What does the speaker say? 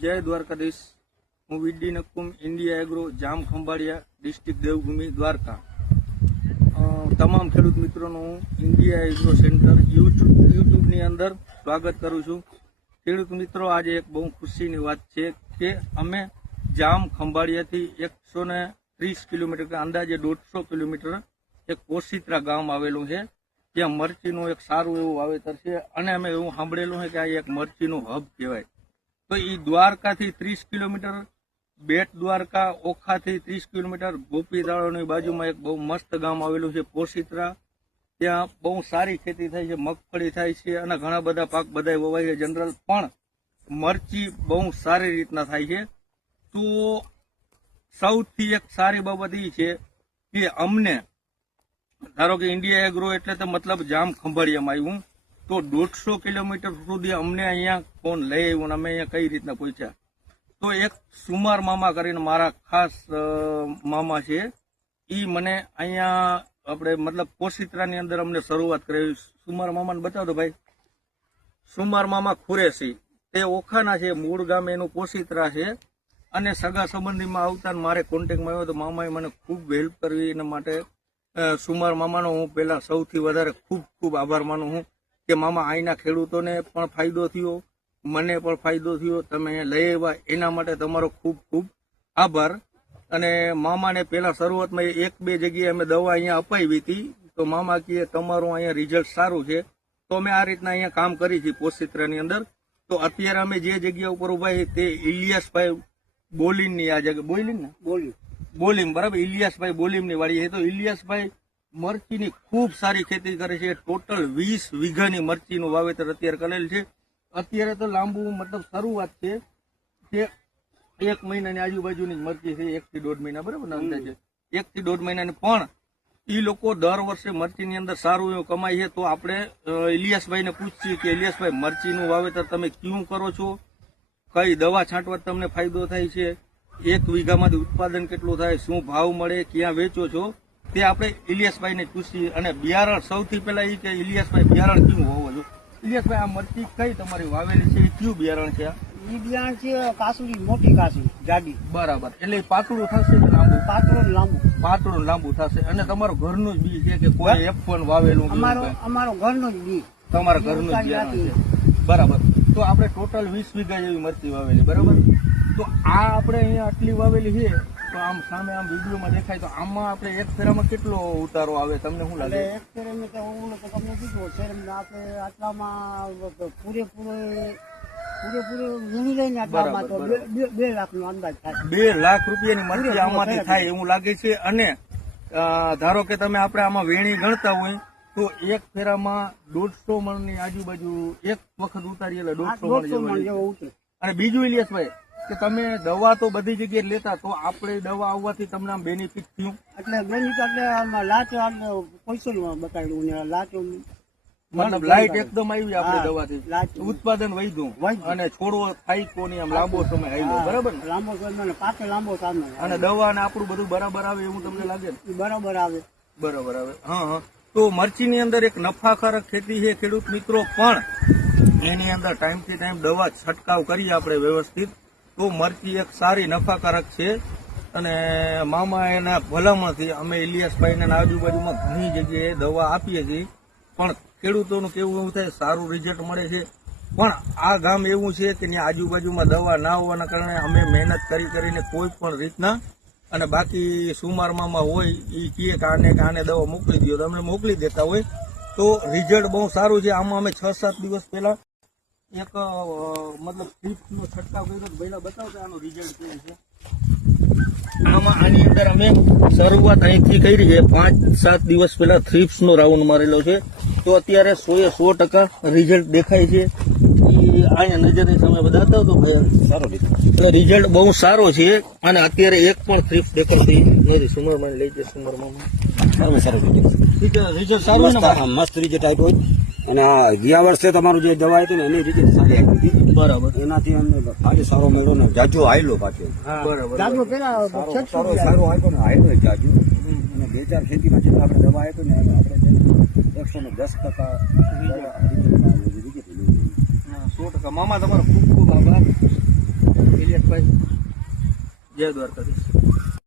જય દ્વારકાધીશ. હું Viddi Nakum, India agro, Jam Khambhalia, district Devbhoomi, Dwarka. તમામ ખેડૂત મિત્રોનું હું ઇન્ડિયા એગ્રો સેન્ટર યુટ્યુબ યુટ્યુબની અંદર સ્વાગત કરું છું. ખેડૂત મિત્રો, આજે એક બહુ ખુશીની વાત છે કે અમે જામ ખંભાળિયાથી એકસો ને ત્રીસ કિલોમીટર અંદાજે દોઢસો કિલોમીટર એક કોશિત્રા ગામ આવેલું છે. ત્યાં મરચીનું એક સારું એવું વાવેતર છે અને અમે એવું સાંભળેલું છે કે આ એક મરચીનું હબ કહેવાય. તો એ દ્વારકાથી ત્રીસ કિલોમીટર, બેટ દ્વારકા, ઓખાથી ત્રીસ કિલોમીટર, ગોપી તાળોની બાજુમાં એક બહુ મસ્ત ગામ આવેલું છે પોશિત્રા. ત્યાં બહુ સારી ખેતી થાય છે, મગફળી થાય છે અને ઘણા બધા પાક બધા વવાય છે જનરલ, પણ મરચી બહુ સારી રીતના થાય છે. તો સૌથી એક સારી બાબત એ છે કે અમને, ધારો કે ઇન્ડિયા એગ્રો એટલે તો મતલબ જામ ખંભાળિયામાં આવ્યું તો દોઢસો કિલોમીટર સુધી અમને અહીંયા કોણ લઈ આવ્યું અને અમે અહીંયા કઈ રીતના પહોંચ્યા? તો એક સુમાર મામા કરીને મારા ખાસ મામા છે. એ મને અહીંયા આપણે મતલબ કોશિત્રાની અંદર અમને શરૂઆત કરાવી સુમાર મામાને બતાવો ભાઈ. સુમાર મામા ખુરેશી. તે ઓખાના છે, મૂળ ગામે એનું કોશિત્રા છે. અને સગા સંબંધીમાં આવતા મારે કોન્ટેક્ટમાં આવ્યો તો મામાએ મને ખૂબ હેલ્પ કરવી એના માટે. સુમાર મામાનો હું પહેલાં સૌથી વધારે ખૂબ ખૂબ આભાર માનું છું. કે મામા અહીંના ખેડૂતોને પણ ફાયદો થયો મને પણ ફાયદો થયો તમે લઈ આવ્યા. એના માટે તમારો ખૂબ ખૂબ આભાર. અને મામાને પહેલા શરૂઆતમાં એક બે જગ્યાએ અમે દવા અહીંયા અપાવી હતી. તો મામા કહે તમારું અહીંયા રિઝલ્ટ સારું છે. તો અમે આ રીતના અહીંયા કામ કરી છીએ પોષિત્રની અંદર. તો અત્યારે અમે જે જગ્યા ઉપર ઊભા છીએ તે ઇલિયાસભાઈ બોલિંગની આ જગ્યા બોલિંગ ને? બોલિંગ બોલિંગ બરાબર? ઇલિયાસભાઈ બોલિંગની વાળી છે. તો ઇલિયાસભાઈ મરચીની ખૂબ સારી ખેતી કરે છે. ટોટલ વીસ વીઘાની મરચીનું વાવેતર અત્યારે કરેલ છે. અત્યારે તો લાંબુ મતલબ શરૂઆત છે કે એક મહિનાની આજુબાજુની જ મરચી છે એકથી દોઢ મહિના બરાબર અંદાજે? એકથી દોઢ મહિનાની. પણ એ લોકો દર વર્ષે મરચીની અંદર સારું એવું કમાય છે. તો આપણે ઇલિયાસભાઈને પૂછીએ કે ઇલિયાસભાઈ મરચીનું વાવેતર તમે ક્યું કરો છો? કઈ દવા છાંટવા તમને ફાયદો થાય છે? એક વીઘામાંથી ઉત્પાદન કેટલું થાય? શું ભાવ મળે? ક્યાં વેચો છો? તે આપણે ઇલિયાસભાઈને ચૂસી અને બિયારણ સૌથી પહેલા એ કે ઇલિયાસભાઈ બિયારણ કેવું હોવો જોઈએ ઇલિયાસભાઈ આ મરચી કઈ તમારી વાવેલી છે? એ કયું બિયારણ છે એ બિયારણ છે કાસુડી મોટી કાસુડી જાડી. બરાબર. એટલે પાતળું થશે લાંબુ? પાતળું લાંબુ. પાતળું લાંબુ થશે અને તમારું ઘરનું જ બી છે કે કોઈ એફ વન વાવેલું અમારો? અમારો ઘરનો જ બી. તમારા ઘરનું જ બિયારણ છે. બરાબર. તો આપણે ટોટલ વીસ વીઘા જેવી મરચી વાવેલી. બરાબર? તો આ આપણે અહીંયા આટલી વાવેલી છે. તો આમ સામે આમ વિડીયોમાં દેખાય તો આમાં આપણે એક ફેરામાં કેટલો ઉતારો આવે તમને શું લાગે? એક ફેરામાં તો હું તો તમને કીધું ફેરામાં આપણે આટલામાં પૂરેપૂરો પૂરેપૂરો વીણી લઈને આટલામાં તો બે- બે બે લાખનો અંદાજ થાય. બે લાખ રૂપિયાની મરચી આમાંથી થાય એવું લાગે છે. અને ધારો કે તમે આપણે આમાં વેણી ગણતા હોય તો એક ફેરામાં દોઢસો મણની આજુબાજુ એક વખત ઉતારીએ એટલે દોઢસો મણ અને બીજું ઇલિયાસભાઈ કે તમે દવા તો બધી જગ્યાએ લેતા તો આપણે દવા આવવાથી તમને આમ બેનિફિટ થયું? એટલે બેનિફિટ એટલે આમાં લાચો પૈસો બતાવ્યું ને લાચો મતલબ લાઈટ એકદમ આવી આપણે દવાથી. ઉત્પાદન વધ્યું. અને છોડવો થાય કોની આમ લાંબો સમય આવ્યો બરાબર લાંબો સમય ને પાકે લાંબો સામે અને દવા અને આપણું બધું બરાબર આવે એવું તમને લાગે ને? બરાબર આવે. બરાબર આવે. હા હા. તો મરચીની અંદર એક નફાકારક ખેતી છે ખેડૂત મિત્રો પણ એની અંદર ટાઈમથી ટાઈમ દવા છંટકાવ કરીએ આપણે વ્યવસ્થિત. તો મરચી એક સારી નફાકારક છે. અને મામા એના ભલામણથી અમે ઇલિયાસભાઈને આજુબાજુમાં ઘણી જગ્યાએ દવા આપીએ છીએ. પણ ખેડૂતોનું કેવું એવું થાય, સારું રિઝલ્ટ મળે છે. પણ આ ગામ એવું છે કે ત્યાં આજુબાજુમાં દવા ના હોવાના કારણે અમે મહેનત કરી કરીને કોઈ પણ રીતના અને બાકી સુમારમામાં હોય એ કીએ કે આને કે આને દવા મોકલી દો તો અમને મોકલી દેતા હોય. તો રિઝલ્ટ બહુ સારું છે. આમાં અમે છ સાત દિવસ પહેલા એક મતલબ થ્રીપ્સનો છંટકાવ કર્યો તો પહેલા બતાવતા આનું રિઝલ્ટ કેવું છે? આમાં આની અંદર અમે શરૂઆત અહીંથી કરી છે. પાંચ સાત દિવસ પહેલાં થ્રીપ્સનો રાઉન્ડ મારેલો છે. તો અત્યારે સો એ સો ટકા રિઝલ્ટ દેખાય છે. અહીંયા નજરની તમે બતાવતા તો ભાઈ સારો રીતે એટલે રિઝલ્ટ બહુ સારો છે અને અત્યારે એક પણ થ્રીપ્સ દેખાતી નથી. સુમરમાં લઈ જાય સુમરમાં સારું સારું રિઝલ્ટ સારું મસ્ત રિઝલ્ટ હા, અને આ ગયા વર્ષે તમારું જે દવા હતી ને એની રીતે સારી આવી હતી. બરાબર. એનાથી અમને ખાલી સારો મળ્યો ને જાજો આયલો પાછો. બરાબર સારો સારો આપ્યો ને આયલો જાજો. અને બે ચાર ખેતીમાં જેટલા આપણે દવા આપી ને આપણે એકસો ને દસ ટકા સો ટકા. મામા તમારો ખૂબ ખૂબ આભાર. જય દ્વારકાધીશ.